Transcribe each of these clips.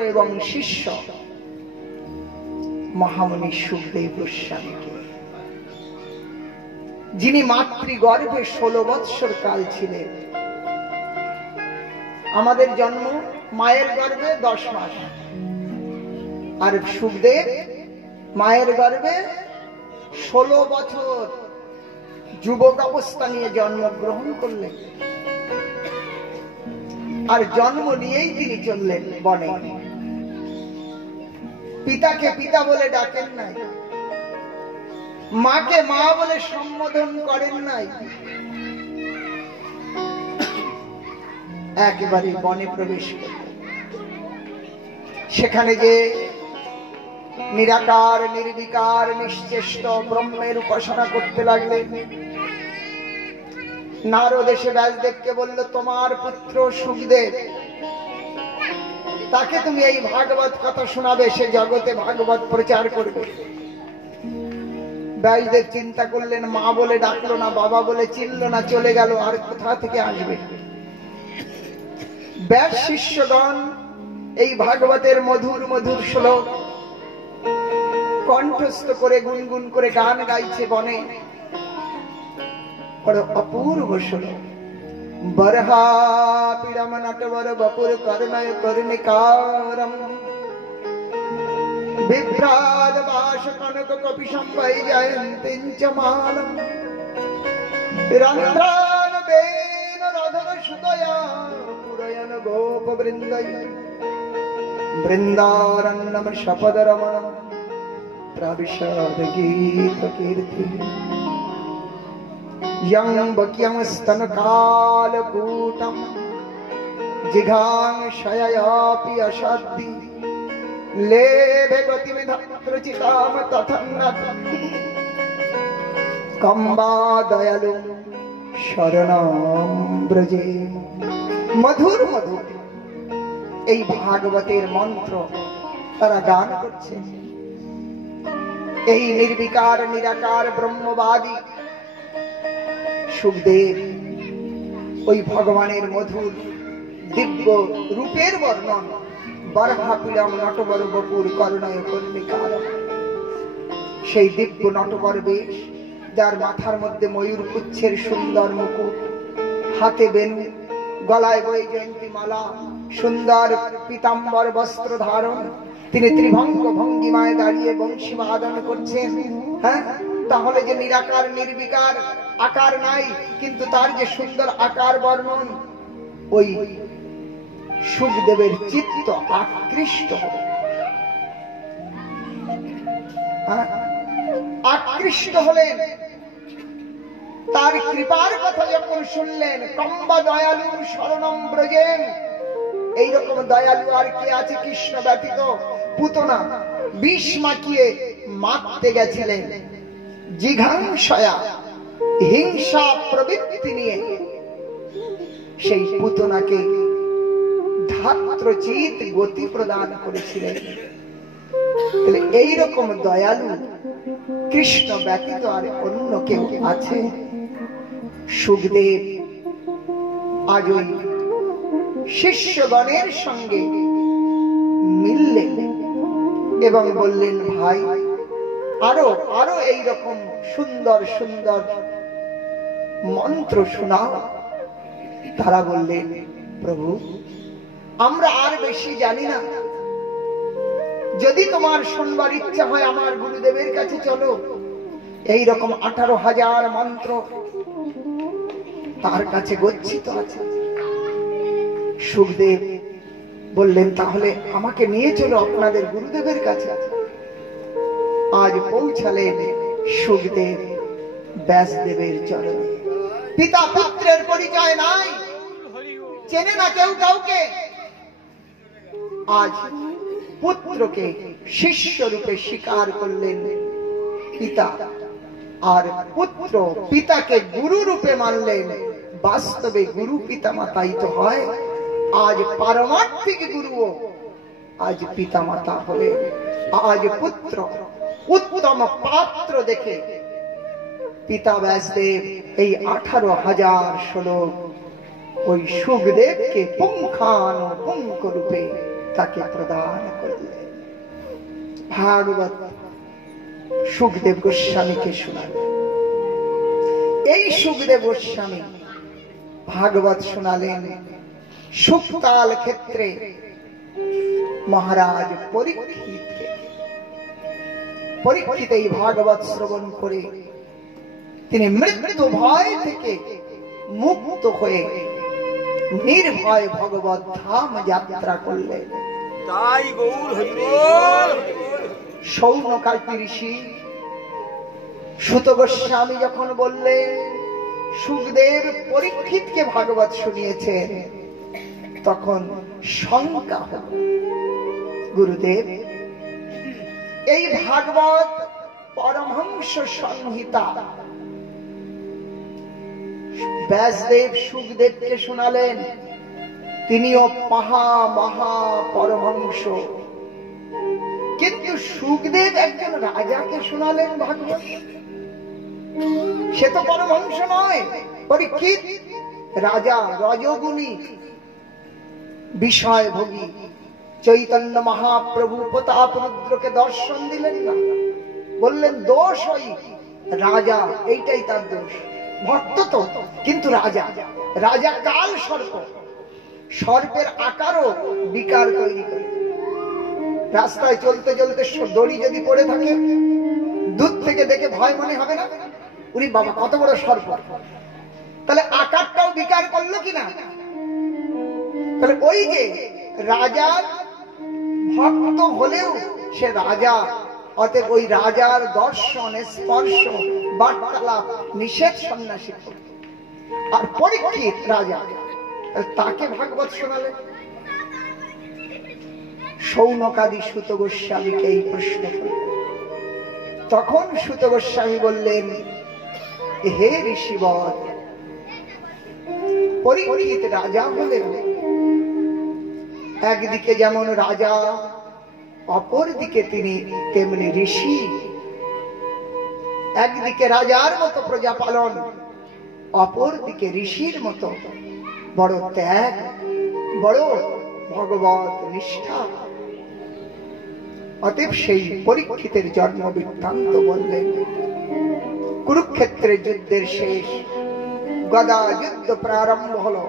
এবং শিষ্য মহামুনি সুখদেব গোস্বামীকে, যিনি মাতৃগর্ভে 16 বৎসর কাল ছিলেন। আমাদের জন্ম মায়ের গর্ভে 10 মাস, আর সুখদেব মায়ের গর্ভে 16 বছর যুবক অবস্থা নিয়ে জন্মগ্রহণ করলেন। আর জন্ম নিয়েই তিনি চললেন বনে। পিতাকে পিতা বলে ডাকেন নাই, মাকে মা বলে সম্বোধন করেন নাই, একেবারে বনে প্রবেশ করলেন। সেখানে যে নিরাকার নির্বিকার নিশ্চেষ্ট ব্রহ্মের উপাসনা করতে লাগলেন। নারদ এসে ব্যাসদেবকে বলল, তোমার পুত্র সুখদেব, তাকে তুমি এই ভাগবত কথা শোনাবে, সে জগতে ভাগবত প্রচার করবে। ব্যাসদেব চিন্তা করলেন, মা বলে ডাকলো না, বাবা বলে চিনল না, চলে গেল, আর কোথা থেকে আসবে? ব্যাস শিষ্যগণ এই ভাগবতের মধুর মধুর শ্লোক কণ্ঠস্থ করে গুনগুন করে গান গাইছে বনে। বড় অপূর্ব শ্লোক। বরহা পীড়ম নটবর বপুর কর্ণয় কর্ণিকারম বিভ্রাট বাস কনক কপি সম্ভয় জয়ন্তীঞ্চ মালম রন্ধ্রান বেন রধন সুদয়া পুরয়ন গোপ বৃন্দৈ বৃন্দারণ্যম শপদ রমণ প্রবিশদ গীত কীর্তি यं बक्यं स्तनकालकूटं जिघांशययापि अशाद्दि लेभे गतिमिधत्रचिताम तथन्नत कम्बा दयालु शरणं ब्रजे। मधुर मधुर এই ভাগবতের মন্ত্র তারা গান করছে। এই নির্বিকার নিরাকার ব্রহ্মবাদী সুখদেব ওই ভগবানের মধুর দিব্য রূপের বর্ণন, বরহা পীড়ম নটবর বপুর কর্ণয় কর্ণিকারম, সেই দিব্য নটবর বেশ, যার মাথার মধ্যে ময়ূর পুচ্ছের সুন্দর মুকুট, হাতে বেনু, গলায় বৈজয়ন্তী মালা, সুন্দর পীতাম্বর বস্ত্র ধারণ, তিনি ত্রিভঙ্গ ভঙ্গিমায় দাঁড়িয়ে বংশী বাদন করছেন। হ্যাঁ, তাহলে যে নিরাকার নির্বিকার আকার নাই, কিন্তু তার যে সুন্দর আকার বর্ণন, ওই সুখদেবের চিত্ত আকৃষ্ট হল। আকৃষ্ট হলেন, তার কৃপার কথা যখন শুনলেন, কম্বা দয়ালু শরণম ব্রজেম, এইরকম দয়ালু আর কে আছে কৃষ্ণ ব্যতীত? পুতনা বিষ মাখিয়ে মারতে গেছিলেন, জিঘাংসয়া হিংসা প্রবৃত্তি নিয়ে সেই পুতনাকে ধাত্রচিত গতি প্রদান করেছিলেন। তাহলে এইরকম দয়ালু কৃষ্ণ ব্যতীত আর অন্য কেউ আছে? সুখদেব আজ ওই শিষ্যগণের সঙ্গে মিললেন এবং বললেন, ভাই আরো আরো এইরকম সুন্দর সুন্দর মন্ত্র শোনাও। তারা বললেন, প্রভু আমরা আর বেশি জানি না, যদি তোমার শুনবার ইচ্ছা হয় আমার গুরুদেবের কাছে চলো। এইরকম 18,000 মন্ত্র তার কাছে গচ্ছিত আছে। সুখদেব বললেন, তাহলে আমাকে নিয়ে চলো আপনাদের গুরুদেবের কাছে। আজ পৌঁছালেন সুখদেব ব্যাসদেবের চরণে। পিতা পুত্রের পরিচয় নাই, চেনে না কেউ কাউকে। আজ পুত্রকে শিষ্য রূপে স্বীকার করলেন পিতা, আর পুত্র পিতাকে গুরু রূপে মানলেন। বাস্তবে গুরু পিতা মাতাই তো হয়। আজ পারমার্থিক গুরুও আজ পিতা মাতা হলেন। আজ পুত্র উত্তম পাত্র দেখে পিতা ব্যাসদেব এই 18,000 শ্লোক ওই সুখদেবকে পুঙ্খানুপুঙ্খ রূপে তাকে প্রদান করলেন। ভাগবত সুখদেব গোস্বামীকে শোনালেন। এই সুখদেব গোস্বামী ভাগবত শোনালেন সুখতাল ক্ষেত্রে মহারাজ পরীক্ষিতকে। পরীক্ষিত এই ভাগবত শ্রবণ করে তিনি মৃত্যু ভয় থেকে মুক্ত হয়ে নির্ভয় ভগবত ধাম যাত্রা করলেন। তাই গৌর হরি বল। শৌনকাদি ঋষি সুত গোস্বামী যখন বললেন সুখদেব পরীক্ষিতকে ভাগবত শুনিয়েছেন, তখন শঙ্কা হল, গুরুদেব এই ভাগবত পরমহংস সংহিতা ব্যাসদেব সুখদেবকে শোনালেন, তিনিও মহা পরমহংস, কিন্তু সুখদেব একজন রাজাকে শোনালেন ভাগবত, সে তো পরমহংস নয়। পরীক্ষিত রাজা, রজগুণী, বিষয়ভোগী। চৈতন্য মহাপ্রভু প্রতাপ রুদ্রকে দর্শন দিলেন না, বললেন দোষ ওই রাজা, এইটাই তার দোষ। ভক্ত তো, কিন্তু রাজা। রাজা কাল সর্প, সর্পের আকারও বিকার তৈরি করে। রাস্তায় চলতে চলতে দড়ি যদি পড়ে থাকে, দূর থেকে দেখে ভয় মনে হবে না? উনি বাবা কত বড় সর্প, তাহলে আকারটাও বিকার করলো কিনা? তাহলে ওই যে রাজার ভক্ত হলেও সে রাজা, অতএব ওই রাজার দর্শন, স্পর্শ, বার্তালাপ নিষেধ সন্ন্যাসী। আর পরীক্ষিত রাজা, তাকে ভাগবত শোনালেন। শৌনকাদি সুত গোস্বামীকে এই প্রশ্ন করলেন। তখন সুত গোস্বামী বললেন, হে ঋষিবর, পরীক্ষিত রাজা হলেন, একদিকে যেমন রাজা, অপর দিকে তিনি তেমনি ঋষি। একদিকে রাজার মতো প্রজা পালন, অপর দিকে ঋষির মতো বড় ত্যাগ, বড় ভগবত নিষ্ঠা। অতএব সেই পরীক্ষিতের জন্ম বৃত্তান্ত বললেন। কুরুক্ষেত্রের যুদ্ধের শেষ, গদা যুদ্ধ প্রারম্ভ হলো।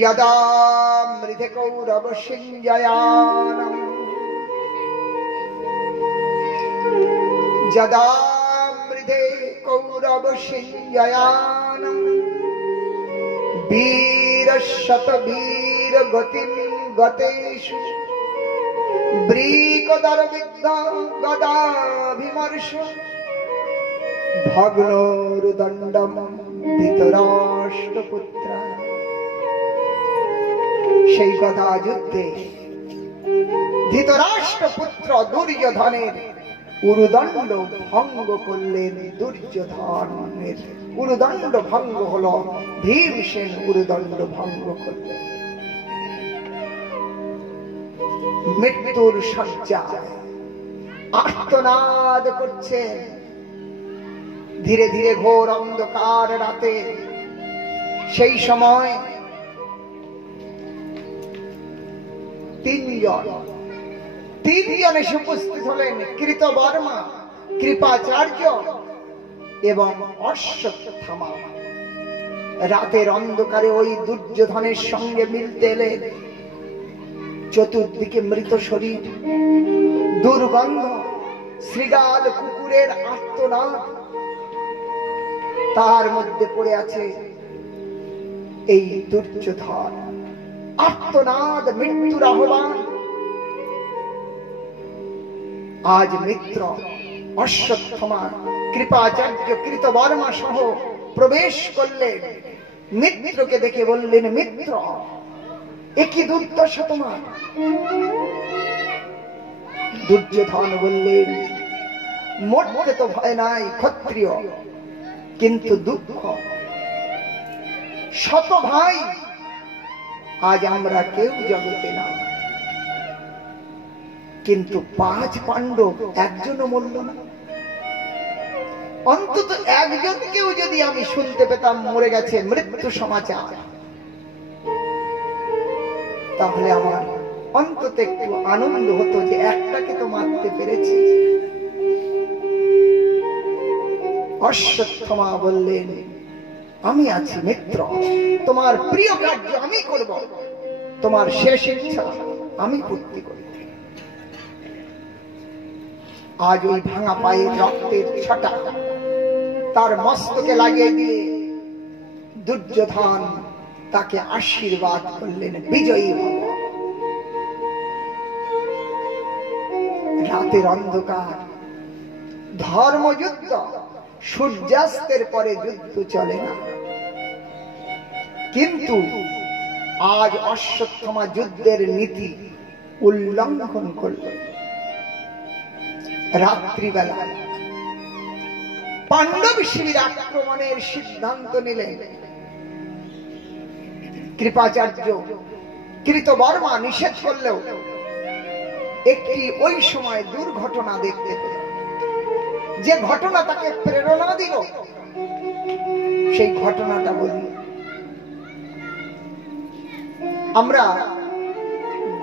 যদা মৃধে কৌরব সিঞ্জয়ানম, যদা মৃধে কৌরব সিঞ্জয়ানম, বীর শত বীর গতিম গতেষু, ব্রীকদর বিদ্ধ গদাভিমর্ষ, ভগ্নোরুদণ্ডম ধৃতরাষ্ট্রপুত্র। সেই গদা যুদ্ধে ধৃতরাষ্ট্রপুত্র দুর্যোধনের উরুদণ্ড ভঙ্গ করলেন। দুর্যোধনের উরুদণ্ড ভঙ্গ হলো, ভীমসেন উরুদণ্ড ভঙ্গ করলেন। মৃত্যুর শয্যায় আর্তনাদ করছে। ধীরে ধীরে ঘোর অন্ধকার রাতে, সেই সময় তিনজন এসে উপস্থিত হলেন, কৃতবর্মা, কৃপাচার্য এবং অশ্বত্থামা। রাতের অন্ধকারে ওই দুর্যোধনের সঙ্গে মিলতে এলেন। চতুর্দিকে মৃত শরীর, দুর্গন্ধ, শৃগাল কুকুরের আর্তনাদ, তার মধ্যে পড়ে আছে এই দুর্যোধন। আর্তনাদ, মৃত্যুর আহ্বান। আজ মিত্র, অশ্বত্থামা, কৃপাচার্য, কৃতবর্মা সহ প্রবেশ করলেন। মিত্রকে দেখে বললেন, মিত্র একই দুর্দশা তোমার। দুর্যোধন বললেন, মরতে তো ভয় নাই, ক্ষত্রিয়, কিন্তু দুঃখ। শত ভাই, আজ আমরা কেউ জগতে না, কিন্তু 5 পাণ্ডব একজনও মরল না। অন্তত একজনকেও যদি আমি শুনতে পেতাম মরে গেছে, মৃত্যু সমাচার, তাহলে আমার অন্তত একটু আনন্দ হতো যে একটাকে তো মারতে পেরেছি। অশ্বত্থামা বললেন, আমি আছি মিত্র, তোমার প্রিয় কার্য আমি করব, তোমার শেষ ইচ্ছা আমি পূর্তি করব। আজ ওই ভাঙা পায়ে রক্তের ছটা তার মস্তকে লাগিয়ে দিয়ে দুর্যোধন তাকে আশীর্বাদ করলেন, বিজয়ী হব। রাতের অন্ধকার, ধর্মযুদ্ধ, সূর্যাস্তের পরে যুদ্ধ চলে না, কিন্তু আজ অশ্বত্থামা যুদ্ধের নীতি উল্লঙ্ঘন করল। রাত্রিবেলা পাণ্ডব শিবির আক্রমণের সিদ্ধান্ত নিলেন। কৃপাচার্য কৃতবর্মা নিষেধ করলেও একটি ওই সময় দুর্ঘটনা দেখতে পেল, যে ঘটনা তাকে প্রেরণা দিল। সেই ঘটনাটা বলি। আমরা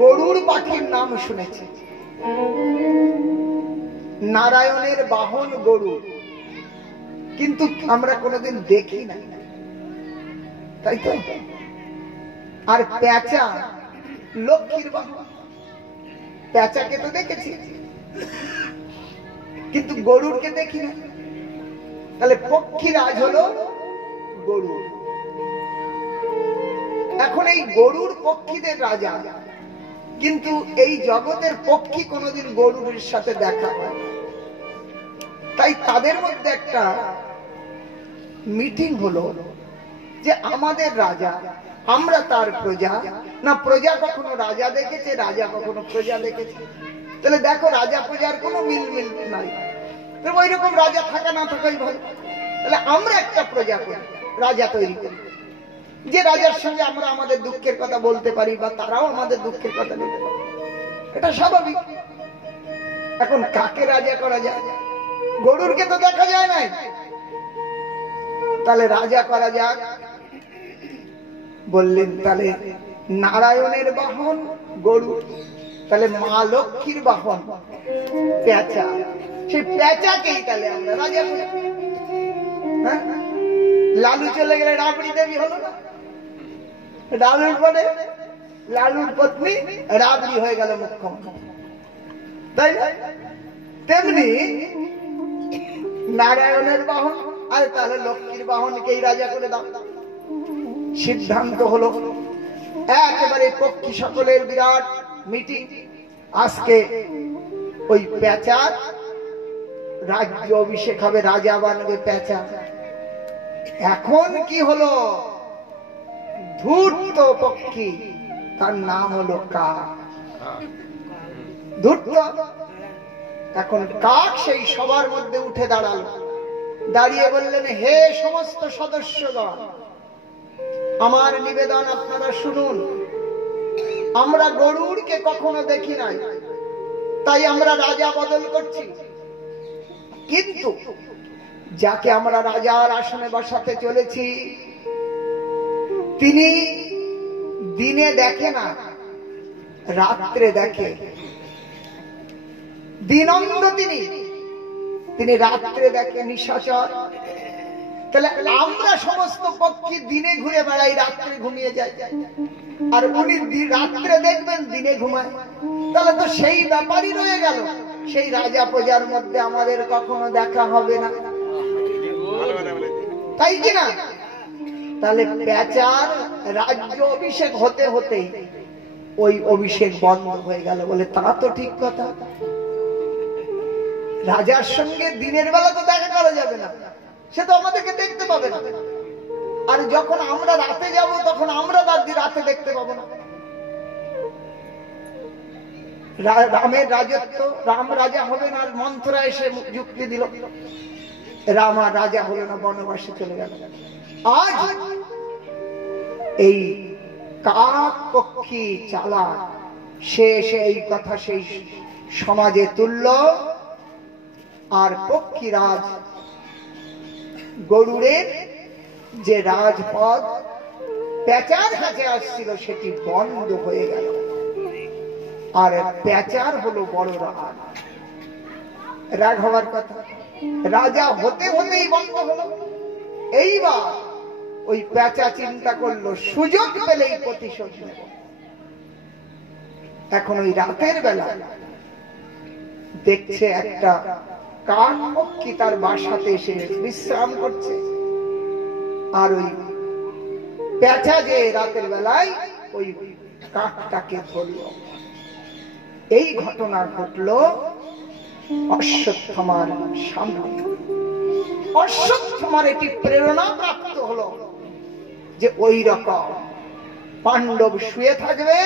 গরুড় পাখির নাম শুনেছি, নারায়ণের বাহন গরু, কিন্তু আমরা কোনোদিন দেখি না, তাই তো? আর পেঁচা লক্ষ্মীর বাহন, পেঁচাকে তো দেখেছি, কিন্তু গরুরকে দেখি না। তাহলে পক্ষীরাজ হলো গরু। এখন এই গরুর পক্ষীদের রাজা, কিন্তু এই জগতের পক্ষী কোনোদিন গরুর সাথে দেখা হয়, তাই তাদের মধ্যে একটা মিটিং হলো যে আমাদের রাজা, আমরা তার প্রজা না, প্রজা কখনো রাজা দেখেছে, রাজা কখনো প্রজা দেখেছে। তাহলে দেখো, রাজা প্রজার কোনো মিল নাই, ওই রকম রাজা থাকা না থাকাই ভালো। তাহলে আমরা একটা প্রজা করি, রাজা তৈরি করি, যে রাজার সঙ্গে আমরা আমাদের দুঃখের কথা বলতে পারি বা তারাও আমাদের দুঃখের কথা বলতে পারে, এটা স্বাভাবিক। এখন কাকে রাজা করা যায়? গরুরকে তো দেখা যায় নাই, তাহলে রাজা করা যাক। বললেন তাহলে নারায়ণের বাহন গরু, তাহলে মা লক্ষ্মীর বাহন পেঁচা, সেই পেঁচাকেই তাহলে আমরা রাজা করি। হ্যাঁ, লালু চলে গেলে রাবড়ি দেবী হলো না, লালুর পরে লালুর পত্নী রাবড়ি হয়ে গেল মুখ্যমন্ত্রী, তাই না? তেমনি নারায়ণের বাহন, আর তাহলে লক্ষ্মীর বাহনকেই রাজা করে দাও। সিদ্ধান্ত হলো, একেবারে পক্ষী সকলের বিরাট মিটিং। আজকে ওই পেঁচার রাজ্য অভিষেক হবে, রাজা বানবে পেঁচা। এখন কি হলো, ধূর্ত পক্ষী, তার নাম হলো কাক। ধূর্ত, এখন কাক সেই সবার মধ্যে উঠে দাঁড়ালো, দাঁড়িয়ে বললেন, হে সমস্ত সদস্যগণ, আমার নিবেদন আপনারা শুনুন। আমরা গরুড়কে কখনো দেখি নাই, তাই আমরা রাজা বদল করছি, কিন্তু যাকে আমরা রাজার আসনে বসাতে চলেছি তিনি দিনে দেখে না, রাত্রে দেখে। দিনন্দ তিনি রাত্রে দেখে, নিশাচর। তাহলে আমরা সমস্ত পক্ষী দিনে ঘুরে বেড়াই, রাত্রে ঘুমিয়ে যাই, আর উনি রাত্রে দেখবেন, দিনে ঘুমায়। তাহলে তো সেই ব্যাপারই রয়ে গেল, সেই রাজা প্রজার মধ্যে আমাদের কখনো দেখা হবে না, তাই কিনা? তাহলে পেঁচার রাজ্য অভিষেক হতে হতেই ওই অভিষেক বন্ধ হয়ে গেল। বলে, তা তো ঠিক কথা, রাজার সঙ্গে দিনের বেলা তো দেখা করা যাবে না, সে তো আমাদেরকে দেখতে পাবে না, আর যখন আমরা রাতে যাব তখন আমরা রাতে দেখতে পাবো না। রামের রাজত্ব, রাম রাজা হবেন, আর মন্থরা এসে যুক্তি দিল, রাম আর রাজা হলো না, বনবাসে চলে গেল। আজ এই কাক পক্ষী চালাক, সে এই কথা সেই সমাজে তুলল, আর পক্ষীরাজ গরুড়ের যে রাজপদ পেঁচার কাছে আসছিল সেটি বন্ধ হয়ে গেল। আর পেঁচার হলো বড় রাগ। রাগ হওয়ার কথা, রাজা হতে হতেই বন্ধ হলো। এইবার ওই পেঁচা চিন্তা করলো সুযোগ পেলেই প্রতিশোধ নেব। এখন ওই রাতের বেলা দেখছে একটা কাক পক্ষী তার বাসাতে এসে বিশ্রাম করছে, আর ওই পেঁচা যে রাতের বেলায় ওই কাকটাকে ধরল। এই ঘটনা ঘটলো অশ্বত্থামার সামনে। অশ্বত্থামার এটি প্রেরণা প্রাপ্ত হলো যে ওই রকম পাণ্ডব শুয়ে থাকবে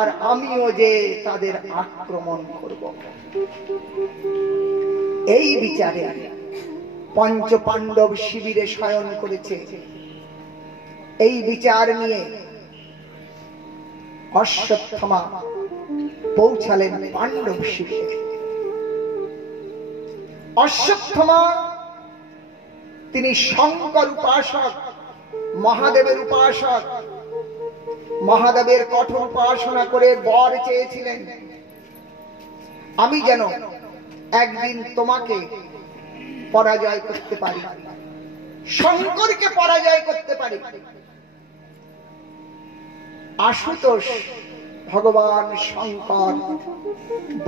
আর আমিও যে তাদের আক্রমণ করব। এই বিচারে পঞ্চ পাণ্ডব শিবিরে শয়ন করেছে। এই বিচার নিয়ে অশ্বত্থামা পৌঁছালেন পাণ্ডব শিবিরে। অশ্বত্থামা তিনি শঙ্কর উপাসক, মহাদেবের উপাসক। মহাদেবের কঠোর উপাসনা করে বর চেয়েছিলেন, আমি যেন একদিন তোমাকে পরাজয় করতে পারি, শঙ্করকে পরাজয় করতে পারি। আশুতোষ ভগবান শঙ্কর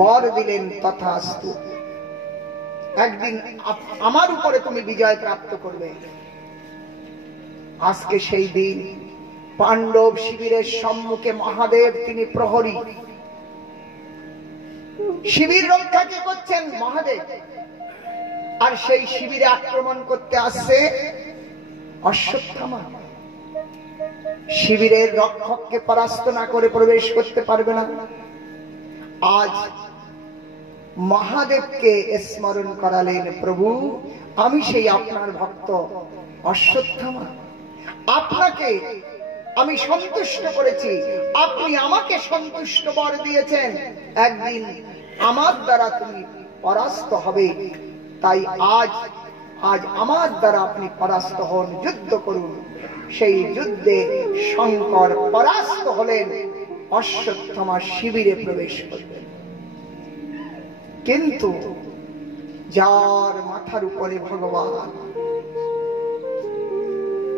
বর দিলেন, তথাস্তু, একদিন আমার উপরে তুমি বিজয় প্রাপ্ত করবে। আজকে সেই দিন পাণ্ডব শিবিরের সম্মুখে মহাদেব তিনি প্রহরী। শিবির রক্ষা কে করছেন? মহাদেব। আর সেই শিবিরে আক্রমণ করতে আসছে অশ্বত্থামা। শিবিরের রক্ষককে পরাস্ত না করে প্রবেশ করতে পারবে না। আজ মহাদেবকে স্মরণ করালেন, প্রভু আমি সেই আপনার ভক্ত অশ্বত্থামা, আপনাকে আমি সন্তুষ্ট করেছি, আপনি আমাকে সন্তুষ্ট বর দিয়েছেন, একদিন আমার দ্বারা তুমি পরাস্ত হবে। তাই আজ আমার দ্বারা আপনি পরাস্ত হন, যুদ্ধ করুন। সেই যুদ্ধে শঙ্কর পরাস্ত হলেন, অশ্বত্থামা শিবিরে প্রবেশ করলেন। কিন্তু যার মাথার উপরে ভগবান,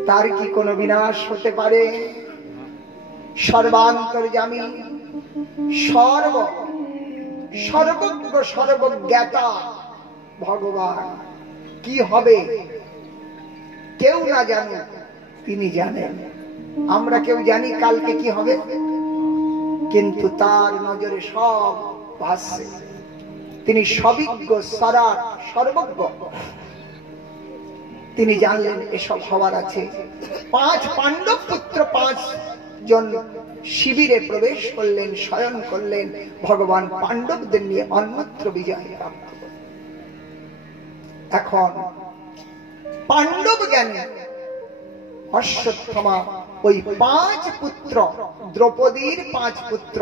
তার কি কোনো বিনাশ হতে পারে? সর্বান্তর্যামী, সর্বজ্ঞ, সর্বজ্ঞাতা ভগবান কি হবে কেউ না জানে, তিনি জানেন। আমরা কেউ জানি কালকে কি হবে, কিন্তু তার নজরে সব ভাসছে। তিনি সবিজ্ঞ, সরাট, সর্বজ্ঞ। তিনি জানলেন এসব হওয়ার আছে। 5 পাণ্ডব পুত্র 5 জন শিবিরে প্রবেশ করলেন, শয়ন করলেন, ভগবান পাণ্ডবদের নিয়ে অন্যত্র বিজয় প্রাপ্ত করলেন। এখন পাণ্ডব জ্ঞানী অশ্বত্থামা ওই 5 পুত্র, দ্রৌপদীর 5 পুত্র,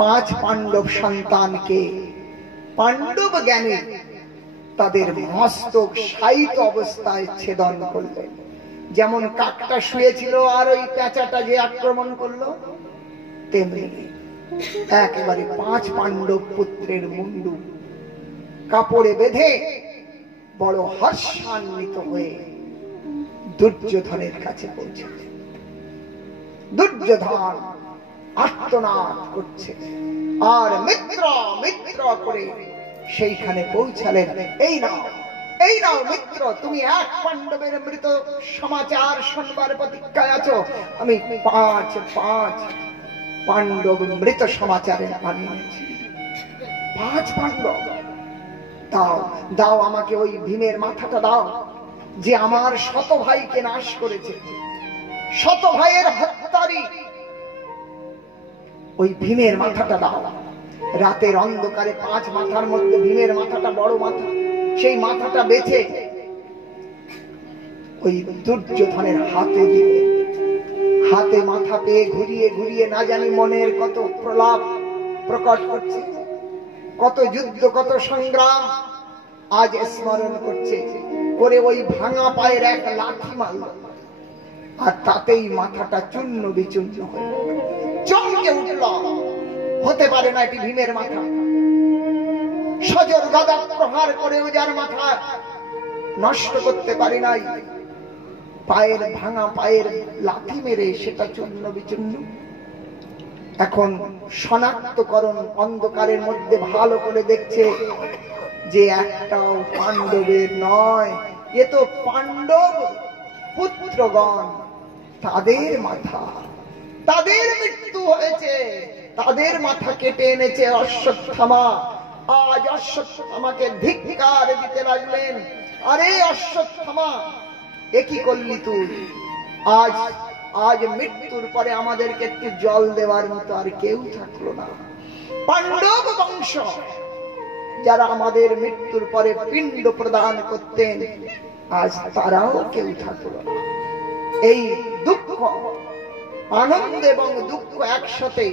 5 পাণ্ডব সন্তানকে পাণ্ডব জ্ঞানী তাদের মস্তক শায়িত অবস্থায় ছেদন করলেন। যেমন কাকটা শুয়েছিল আর ওই পেঁচাটা যে আক্রমণ করলো, তেমনি একেবারে 5 পাণ্ডব পুত্রের মুন্ডু কাপড়ে বেঁধে বড় হর্ষান্বিত হয়ে দুর্যোধনের কাছে পৌঁছেছে। দুর্যোধন আর্তনাদ করছে আর মিত্র মিত্র করে সেইখানে পৌঁছালেন। এই নাও মিত্র, তুমি 1 পাণ্ডবের মৃত সমাচার শুনবার প্রতীক্ষায় আছো। আমি 5 পাণ্ডব মৃত সমাচারে আনিয়েছি। 5 পাণ্ডব, দাও আমাকে ওই ভীমের মাথাটা দাও, যে আমার শত ভাইকে নাশ করেছে, শত ভাইয়ের হত্যারি। ওই ভীমের মাথাটা দাও। রাতের অন্ধকারে 5 মাথার মধ্যে ভীমের মাথাটা বড় মাথা, সেই মাথাটা বেছে ওই দুর্যোধনের হাতে দিবে। হাতে মাথা পেয়ে ঘুরিয়ে ঘুরিয়ে না জানি মনের কত প্রলাপ প্রকট করছে, কত যুদ্ধ, কত সংগ্রাম আজ স্মরণ করছে। করে ওই ভাঙা পায়ের 1 লাথি মারল, আর তাতেই মাথাটা চূর্ণ বিচূর্ণ হয়ে চমকে উঠল। হতে পারে না এটি ভীমের মাথা। সজর গদা প্রহার করেও যার মাথা নষ্ট করতে পারি নাই, পায়ের ভাঙা পায়ের লাথি মেরে সেটা চূর্ণ বিচূর্ণ। এখন শনাক্তকরণ অন্ধকারের মধ্যে ভালো করে দেখছে যে একটাও পাণ্ডবের নয়, এ তো পাণ্ডব পুত্রগণ, তাদের মাথা, তাদের মৃত্যু হয়েছে, তাদের মাথা কেটে এনেছে অশ্বত্থামা। আজ অশ্বত্থামাকে ধিক্কার দিতে লাগলেন, আরে অশ্বত্থামা এ কি করলি তুই? আজ আজ মৃত্যুর পরে আমাদেরকে একটু জল দেওয়ার মতো আর কেউ থাকলো না। পাণ্ডব বংশ যারা আমাদের মৃত্যুর পরে পিণ্ড প্রদান করতেন, আজ তারাও কেউ থাকলো না। এই দুঃখ, আনন্দ এবং দুঃখ একসাথে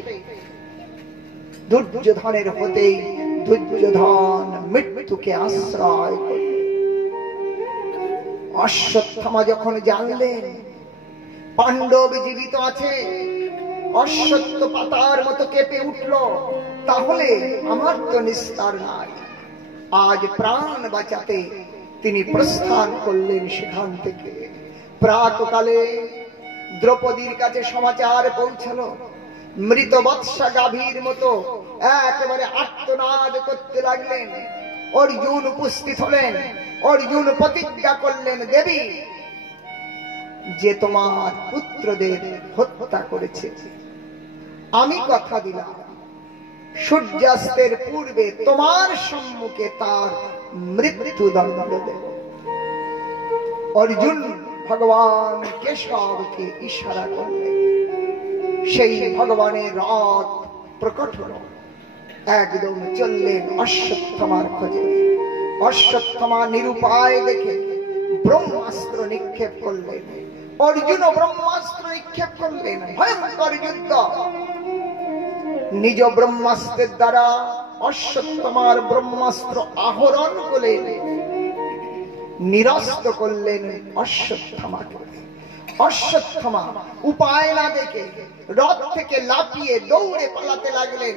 দুর্যোধনের হতেই দুর্যোধন মৃত্যুকে আশ্রয় করল। অশ্বত্থামা যখন জানলেন পাণ্ডব জীবিত আছে, অশ্বত্থ পাতার মতো কেঁপে উঠল, তাহলে আমার তো নিস্তার নাই। আজ প্রাণ বাঁচাতে তিনি প্রস্থান করলেন সেখান থেকে। প্রাতকালে দ্রৌপদীর কাছে সমাচার পৌঁছালো, মৃত বৎসা গাভীর মতো একেবারে আর্তনাদ করতে লাগলেন। অর্জুন উপস্থিত হলেন, অর্জুন প্রতিজ্ঞা করলেন, দেবী যে তোমার পুত্রদের হত্যা করেছে, আমি কথা দিলাম সূর্যাস্তের পূর্বে তোমার সম্মুখে তার মৃত্যুদণ্ড দেব। অর্জুন ভগবান কেশবকে ইশারা করলেন, সেই ভগবানের রথ প্রকট হল, একদম চললেন অশ্বত্থামার খোঁজে। অশ্বত্থামা নিরুপায় দেখে ব্রহ্মাস্ত্র নিক্ষেপ করলেন, অর্জুন ব্রহ্মাস্ত্র নিক্ষেপ করলেন। ভয়ঙ্কর যুদ্ধ। নিজ ব্রহ্মাস্ত্রের দ্বারা অশ্বত্থামার ব্রহ্মাস্ত্র আহরণ করে নিরস্ত করলেন অশ্বত্থামাকে। অশ্বত্থামা উপায় না দেখে রথ থেকে লাফিয়ে দৌড়ে পালাতে লাগলেন।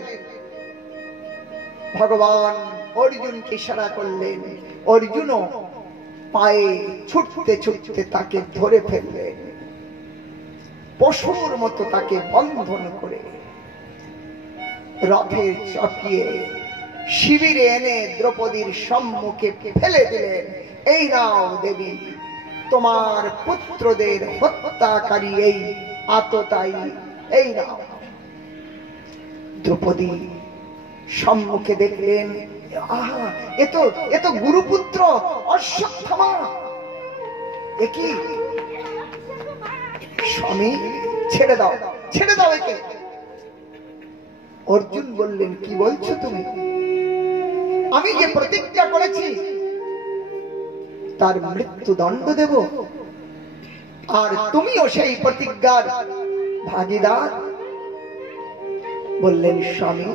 ভগবান অর্জুনকে ইশারা করলেন, অর্জুনও পায়ে ছুটতে ছুটতে তাকে ধরে ফেললেন, পশুর মতো তাকে বন্ধন করে রথে চাপিয়ে শিবিরে এনে দ্রৌপদীর সম্মুখে ফেলে দিলেন। এই নাও দেবী, তোমার পুত্রদের হত্যাকারী এই আততায়ী, এই নাও। দ্রৌপদী সম্মুখে দেখলেন, আহা, এ তো গুরুপুত্র অশ্বত্থামা। এ কি? স্বামী ছেড়ে দাও, ছেড়ে দাও একে। অর্জুন বললেন, কি বলছো তুমি? আমি যে প্রতিজ্ঞা করেছি তার মৃত্যুদণ্ড দেব, আর তুমিও সেই প্রতিজ্ঞার ভাগীদার। বললেন, স্বামী,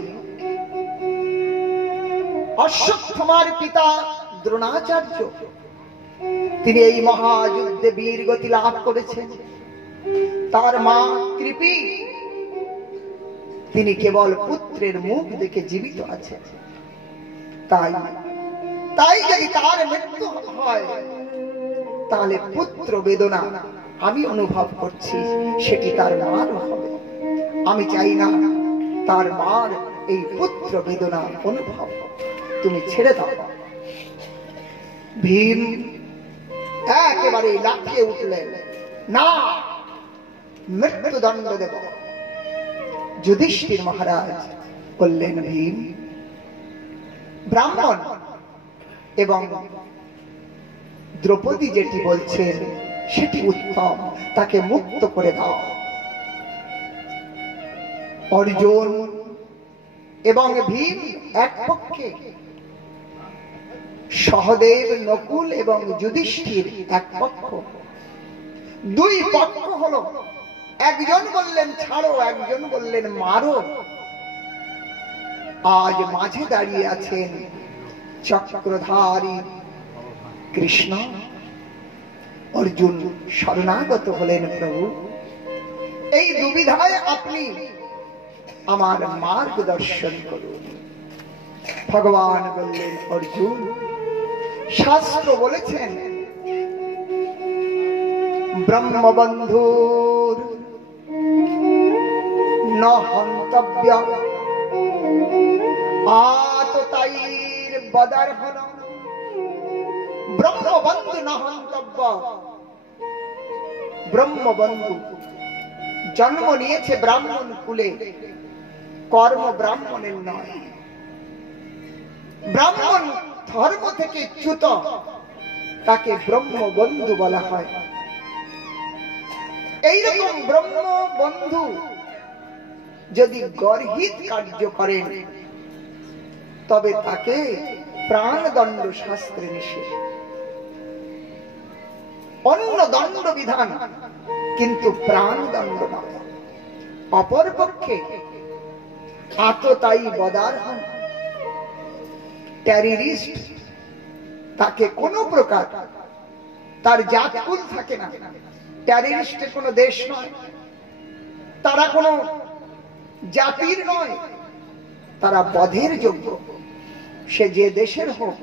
অশ্বত্থামার পিতা দ্রোণাচার্য, তিনি এই মহাযুদ্ধে বীর গতি লাভ করেছেন। তার মা কৃপি, তিনি কেবল পুত্রের মুখ দেখে জীবিত আছেন। তাই যদি তার মৃত্যু হয়, তাহলে পুত্র বেদনা আমি অনুভব করছি, সেটি তার মার হবে। আমি চাই না তার মার এই পুত্র বেদনা অনুভব। তুমি ছেড়ে দাও। ভীম একেবারে লাফিয়ে উঠলেন, না, মৃত্যুদণ্ড দেব। যুধিষ্ঠির মহারাজ বললেন, ভীম ব্রাহ্মণ এবং দ্রৌপদী যেটি বলছেন সেটি উত্তম, তাকে মুক্ত করে দাও। অর্জুন এবং ভীম এক পক্ষে, সহদেব, নকুল এবং যুধিষ্ঠির এক পক্ষ। দুই পক্ষ হলো, একজন বললেন ছাড়ো, একজন বললেন মারো। আজ মাঝে দাঁড়িয়ে আছেন চক্রধারী কৃষ্ণ। অর্জুন শরণাগত হলেন, প্রভু এই দুবিধায় আপনি আমার মার্গদর্শন করুন। ভগবান বললেন, অর্জুন, শাস্ত্র বলেছেন ব্রহ্মবন্ধুর ন হন্তব্য আততায়ীর বদার্হণ। ব্রহ্মবন্ধু ন হন্তব্য। ব্রহ্মবন্ধু জন্ম নিয়েছে ব্রাহ্মণ কুলে, কর্ম ব্রাহ্মণের নয়। ব্রাহ্মণ ধর্ম থেকে চ্যুত, তাকে ব্রহ্মবন্ধু বলা হয়। এইরকম ব্রহ্মবন্ধু যদি গর্হিত কার্য করেন তবে তাকে প্রাণদণ্ড শাস্ত্রে নিষেধ। অন্য দণ্ড বিধান, কিন্তু প্রাণদণ্ড নয়। অপরপক্ষে আততায়ী বদার্হণ, টেররিস্ট, তাকে কোনো প্রকার তার জাতকুল থাকে না। টেররিস্টের কোনো দেশ নয়, তারা কোনো জাতির নয়, তারা বধের যোগ্য। সে যে দেশের হোক,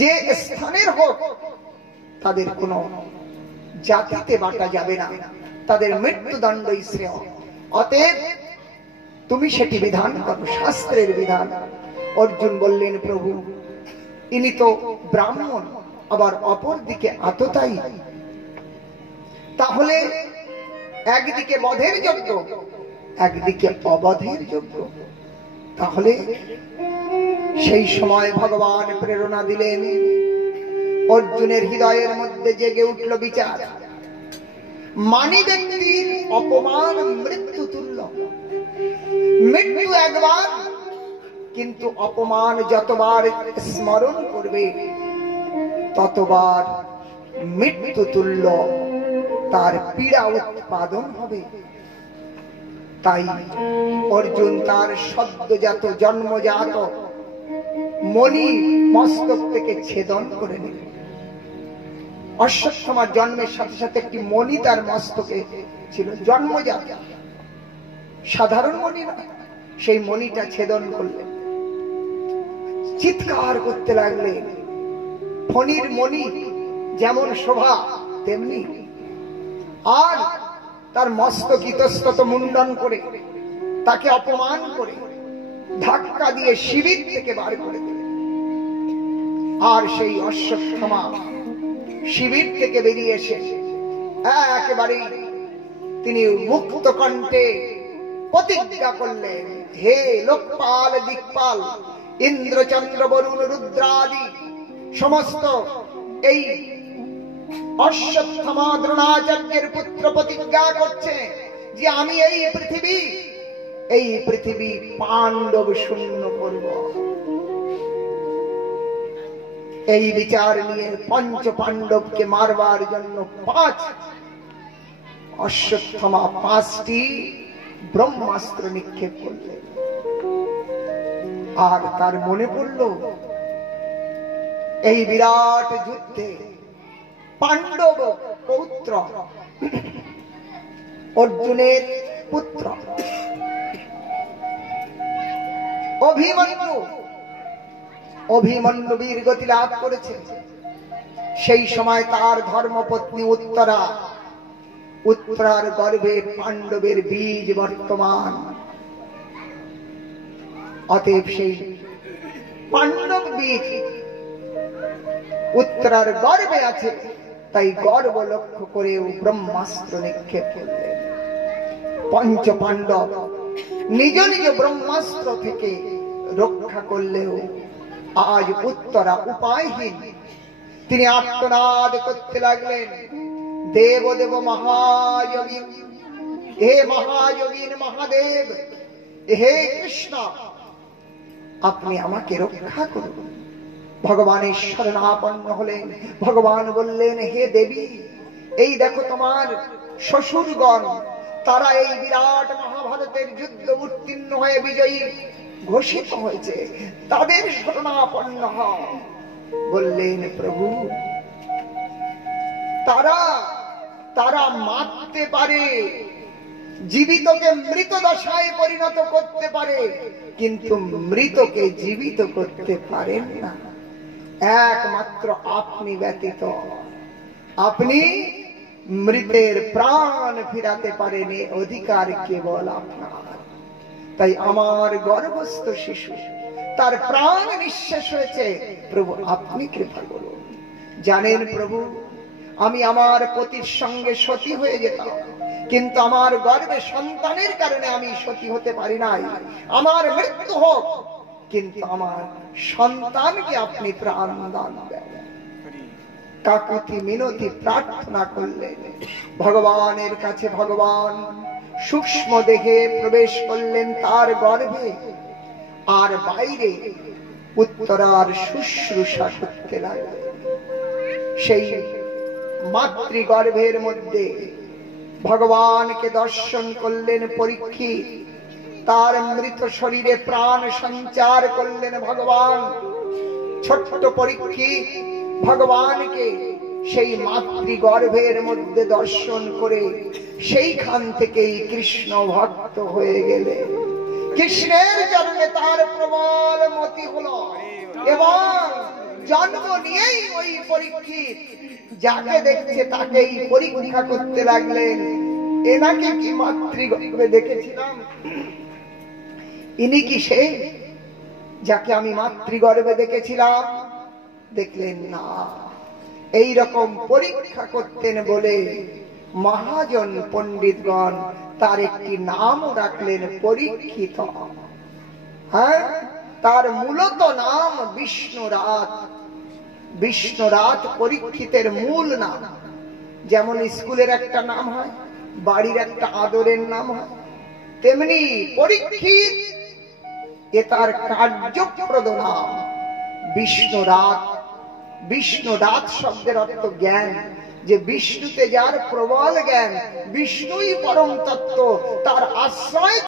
যে স্থানের হোক, তাদের কোনো জাতিতে বাটা যাবে না, তাদের মৃত্যুদণ্ডই শ্রেয়। অতএব তুমি সেটি বিধান করো, শাস্ত্রের বিধান। অর্জুন বললেন, প্রভু, ইনি তো ব্রাহ্মণ, আবার অপর দিকে আততায়ী, তাহলে একদিকে বধের যোগ্য, একদিকে অবধের যোগ্য। তাহলে সেই সময় ভগবান প্রেরণা দিলেন। অর্জুনের হৃদয়ের মধ্যে জেগে উঠল বিচার। মানি ব্যক্তির অপমান মৃত্যু তুল্য। মৃত্যু একবার, কিন্তু অপমান যতবার স্মরণ করবে ততবার মৃত্যু তুল্য তার পীড়া উৎপাদন হবে। তাই অর্জুন তার সদ্যজাত জন্মজাত মণি মস্তক থেকে ছেদন করে নিল। অশ্বত্থামার জন্মের সাথে সাথে একটি মণি তার মস্তকে ছিল, জন্মজাত, সাধারণ মণি না। সেই মণিটা ছেদন করলেন। চিৎকার করতে লাগলেন, ফণির মণি যেমন শোভা তেমনি। আর তার মস্তক ইতস্তত মুন্ডন করে, তাকে অপমান করে, ধাক্কা দিয়ে শিবির থেকে বার করে দিলেন। আর সেই অশ্বত্থামা শিবির থেকে বেরিয়ে এসে একেবারে তিনি মুক্ত কণ্ঠে প্রতিজ্ঞা করলেন, হে লোকপাল, দিকপাল, ইন্দ্র, চন্দ্র, বরুণ, রুদ্রাদি সমস্ত এই অশ্বত্থামা দ্রোণাচার্যের পুত্র প্রতিজ্ঞা করছে যে আমি এই পৃথিবী পাণ্ডব শূন্য করব। এই বিচার নিয়ে পঞ্চ পাণ্ডবকে মারবার জন্য 5 অশ্বত্থামা 5টি ব্রহ্মাস্ত্র নিক্ষেপ করলেন। আর তার মনে পড়ল এই বিরাট যুদ্ধে পাণ্ডব পৌত্র অর্জুনের পুত্র অভিমন্যু বীর গতি লাভ করেছে। সেই সময় তার ধর্মপত্নী উত্তরার গর্ভে পাণ্ডবের বীজ বর্তমান। অতএব সেই পাণ্ডব বীজ উত্তরার গর্ভে আছে, তাই গর্ভ লক্ষ্য করেও ব্রহ্মাস্ত্র নিক্ষেপ করলেন। পঞ্চ পাণ্ডব নিজ নিজ ব্রহ্মাস্ত্র থেকে রক্ষা করলেও আজ উত্তরা উপায়হীন। তিনি আর্তনাদ করতে লাগলেন, দেব দেব মহাযোগী, হে মহাযোগীন মহাদেব, হে কৃষ্ণ, আপনি আমাকে রক্ষা করুন। ভগবানের শরণাপন্ন হলেন। ভগবান বললেন, হে দেবী, এই দেখো তোমার শ্বশুরগণ, তারা এই বিরাট মহাভারতের যুদ্ধ উত্তীর্ণ হয়ে বিজয়ী ঘোষিত হয়েছে, তাদের শরণাপন্ন হও। বললেন, প্রভু, তারা মারতে পারে, জীবিতকে মৃত দশায় পরিণত করতে পারে, কিন্তু মৃতকে জীবিত করতে পারেন না। একমাত্র আপনি ব্যতীত। আপনি মৃতের প্রাণ ফিরাতে পারেন, এ অধিকার কেবল আপনার। তাই আমার গর্ভস্থ শিশু, তার প্রাণ নিঃশেষ হয়েছে, প্রভু আপনি কৃপা করুন। জানেন প্রভু, আমি আমার পতির সঙ্গে সতী হয়ে যেতাম, কিন্তু আমার গর্ভে সন্তানের কারণে আমি সতী হতে পারি নাই। আমার মৃত্যু হোক, কিন্তু আমার সন্তানকে আপনি প্রাণ দান দেন। কাকুতি মিনতি প্রার্থনা করলেন ভগবানের কাছে। ভগবান সূক্ষ্ম দেহে প্রবেশ করলেন তার গর্ভে, আর বাইরে উত্তরার শুশ্রূষা করতে লাগলেন। সেই মাতৃগর্ভের মধ্যে ভগবানকে দর্শন করলেন পরীক্ষিত, তার মৃত শরীরে প্রাণ সঞ্চার করলেন ভগবান। ছোট্ট পরীক্ষিত ভগবানকে সেই মাতৃগর্ভের মধ্যে দর্শন করে সেইখান থেকেই কৃষ্ণ ভক্ত হয়ে গেলেন। কৃষ্ণের চরণে তার প্রবল মতি হলো, এবং জন্ম নিয়েই ওই পরীক্ষিত যাকে দেখছে তাকেই পরীক্ষা করতে লাগলেন। এনাকে কি মাতৃগর্ভে দেখেছিলাম? ইনি কি সে যাকে আমি মাতৃগর্ভে দেখেছিলাম? দেখলেন না। এই রকম পরীক্ষা করতেন বলে মহাজন পণ্ডিতগণ তার একটি নাম রাখলেন পরীক্ষিত। হ্যাঁ, তার মূলত নাম বিষ্ণুরাত। বিষ্ণুরাত পরীক্ষিতের মূল নাম। যেমন স্কুলের একটা নাম হয়, বাড়ির একটা আদরের নাম হয়, তেমনি পরীক্ষিত এ তার কার্যপ্রদ নাম বিষ্ণুরাত। বিষ্ণুরাত শব্দের অর্থ জ্ঞান, যে বিষ্ণুতে যার প্রবল জ্ঞান, বিষ্ণুই পরম তত্ত্ব, তার আশ্রয়